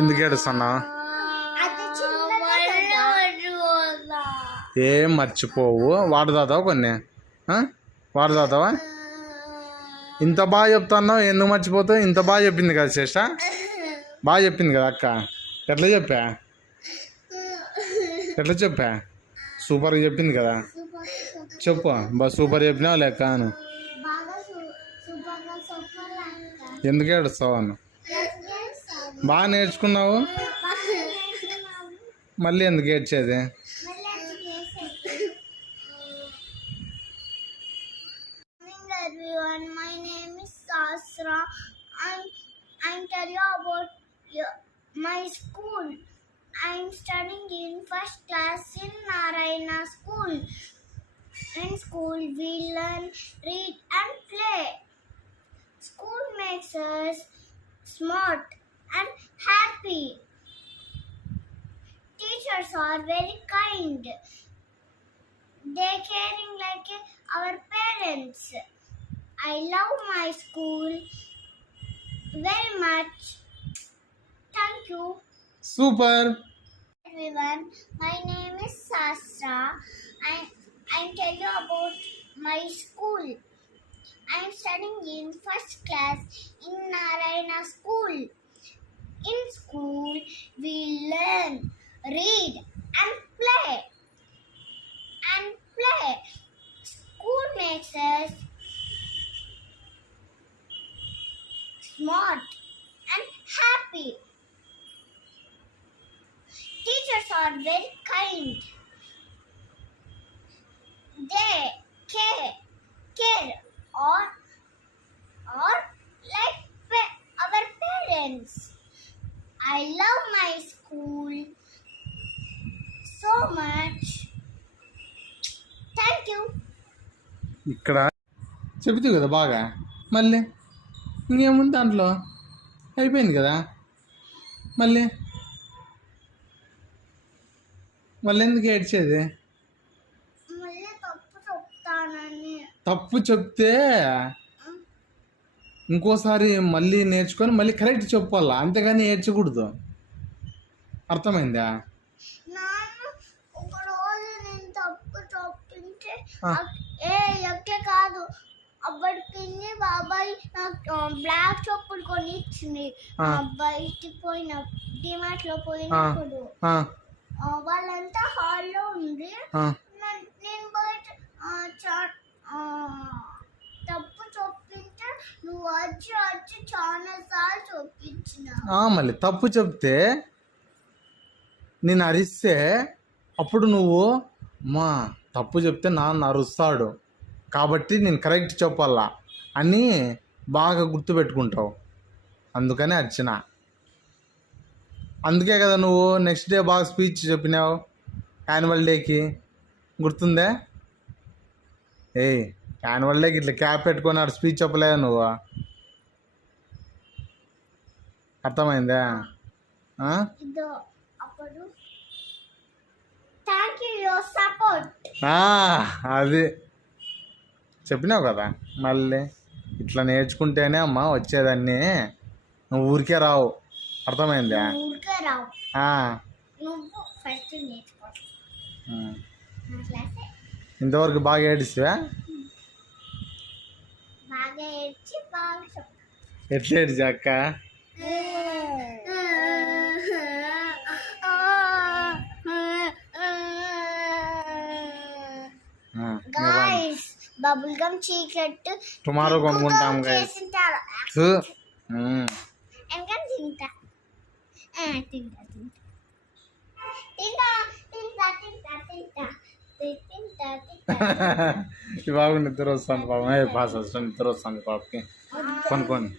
ఎందుకు ఏడుస్తున్నావు? ఏం మర్చిపోవు. వాడు తాతావా కొన్ని? వాడు తాతావా? ఇంత బాగా చెప్తున్నావు, ఎందుకు మర్చిపోతావు? ఇంత బాగా చెప్పింది కదా శ్రేష్ట, బాగా చెప్పింది కదా అక్క. ఎట్లా చెప్పా? సూపర్గా చెప్పింది కదా. చెప్పు బా, సూపర్ చెప్పినావు లెక్క అను. ఎందుకు ఏడుస్తావు అను? బాగా నేర్చుకున్నావు, మళ్ళీ ఎందుకు ఏడ్చేది? Everyone, my name is Sasra. I'm telling you about my school. I'm studying in first class in Narayana School. In school, we learn, read, and play. School makes us smart and happy. Teachers are very kind. They're caring like our parents. I love my school very much. Thank you. Super. Everyone, my name is Sasra. I'm telling you about my school. I'm studying in first class in Narayana School. In school, we learn, read, and play. School makes us smart and happy. Teachers are very kind. They care or like our parents. I love my school so much. Thank you. ఇక్కడ చెబుతావు కదా బాగా, మళ్ళీ ఇంకేముంది దాంట్లో, అయిపోయింది కదా. మళ్ళీ ఎందుకు ఏడ్చేది? తప్పు చెప్తే ఇంకోసారి మళ్ళీ నేర్చుకొని మళ్ళీ కరెక్ట్ చెప్పాలా, అంతేగాని ఏడ్చకూడదు. అర్థమైందా? కాదు, అప్పటి పిన్ని బాబాయ్ నాకు బ్లాక్ చెప్పులు కొని ఇచ్చింది. బయటికి పోయిన డిమార్ట్ లో పోయినప్పుడు వాళ్ళంతా హాల్లో ఉంది. నేను బయట తప్పు చెప్పింటే నువ్వు వచ్చి చాలా సార్లు చూపించిన. మళ్ళీ తప్పు చెప్తే నేను అరిస్తే అప్పుడు నువ్వు మా తప్పు చెప్తే నాన్న అరుస్తాడు కాబట్టి నేను కరెక్ట్ చెప్పాలా అని బాగా గుర్తుపెట్టుకుంటావు. అందుకని వచ్చిన. అందుకే కదా నువ్వు నెక్స్ట్ డే బాగా స్పీచ్ చెప్పినావు యాన్యువల్ డేకి, గుర్తుందే? యాన్యువల్ డేకి ఇట్లా క్యాప్ పెట్టుకొని ఆడు స్పీచ్ చెప్పలేదా నువ్వు? అర్థమైందా? అది చెప్పినావు కదా. మళ్ళీ ఇట్లా నేర్చుకుంటేనే అమ్మా వచ్చేదాన్ని, నువ్వు ఊరికే రావు. అర్థమైందా? ఇంతవరకు బాగా ఏడిస్తావా? ఎట్లా ఏడిచా అక్క? బబుల్ గమ్ చీకెట్ టుమారో కొనుక్కుంటాం గైస్. బాబు నిద్ర వస్తాను పాపం. పాస్ వస్తాను, నిద్ర వస్తాను పాపకి. కొనుక్కోండి.